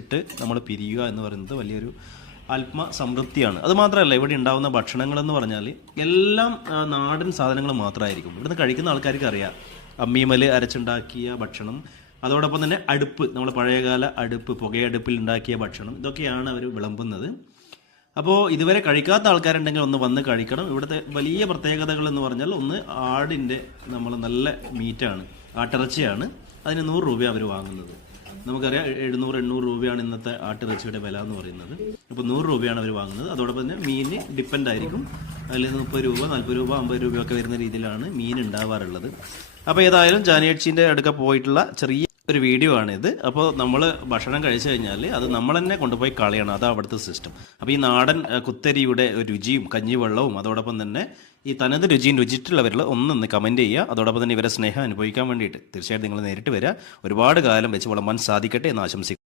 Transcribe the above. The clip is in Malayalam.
ഇട്ട് നമ്മൾ പിരിയുക എന്ന് പറയുന്നത് വലിയൊരു ആത്മസംതൃപ്തിയാണ്. അത് മാത്രമല്ല, ഇവിടെ ഉണ്ടാകുന്ന ഭക്ഷണങ്ങളെന്ന് പറഞ്ഞാൽ എല്ലാം നാടൻ സാധനങ്ങൾ മാത്രമായിരിക്കും. ഇവിടുന്ന് കഴിക്കുന്ന ആൾക്കാർക്ക് അറിയാം അമ്മീമൽ അരച്ചുണ്ടാക്കിയ ഭക്ഷണം, അതോടൊപ്പം തന്നെ അടുപ്പ്, നമ്മൾ പഴയകാല അടുപ്പ്, പുകയടുപ്പിൽ ഉണ്ടാക്കിയ ഭക്ഷണം, ഇതൊക്കെയാണ് അവർ വിളമ്പുന്നത്. അപ്പോൾ ഇതുവരെ കഴിക്കാത്ത ആൾക്കാരുണ്ടെങ്കിൽ ഒന്ന് വന്ന് കഴിക്കണം. ഇവിടുത്തെ വലിയ പ്രത്യേകതകൾ എന്ന് പറഞ്ഞാൽ, ഒന്ന് ആടിൻ്റെ നമ്മൾ നല്ല മീറ്റാണ്, ആട്ടിറച്ചിയാണ്. അതിന് 100 രൂപ അവർ വാങ്ങുന്നത്. നമുക്കറിയാം 700-800 രൂപയാണ് ഇന്നത്തെ ആട്ടിറച്ചിയുടെ വില എന്ന് പറയുന്നത്. അപ്പോൾ 100 രൂപയാണ് അവർ വാങ്ങുന്നത്. അതോടൊപ്പം തന്നെ മീൻ ഡിപ്പെൻഡ് ആയിരിക്കും, അതിൽ 30 രൂപ 40 രൂപ 50 രൂപയൊക്കെ വരുന്ന രീതിയിലാണ് മീൻ ഉണ്ടാവാറുള്ളത്. അപ്പോൾ ഏതായാലും ജാനിയേച്ചിൻ്റെ അടുക്ക പോയിട്ടുള്ള ചെറിയ ഒരു വീഡിയോ ആണിത്. അപ്പോൾ നമ്മൾ ഭക്ഷണം കഴിച്ചു കഴിഞ്ഞാൽ അത് നമ്മൾ തന്നെ കൊണ്ടുപോയി കളയണം, അതാണ് അവിടുത്തെ സിസ്റ്റം. അപ്പോൾ ഈ നാടൻ കുത്തരിയുടെ രുചിയും കഞ്ഞിവെള്ളവും അതോടൊപ്പം തന്നെ ഈ തനത് രുചിയും രുചിച്ചിട്ടുള്ളവരിൽ ഒന്ന് കമൻറ്റ് ചെയ്യുക. അതോടൊപ്പം തന്നെ ഇവരെ സ്നേഹം അനുഭവിക്കാൻ വേണ്ടിയിട്ട് തീർച്ചയായിട്ടും നിങ്ങൾ നേരിട്ട് വരിക. ഒരുപാട് കാലം വെച്ച് വളമാൻ സാധിക്കട്ടെ എന്ന് ആശംസിക്കുന്നു.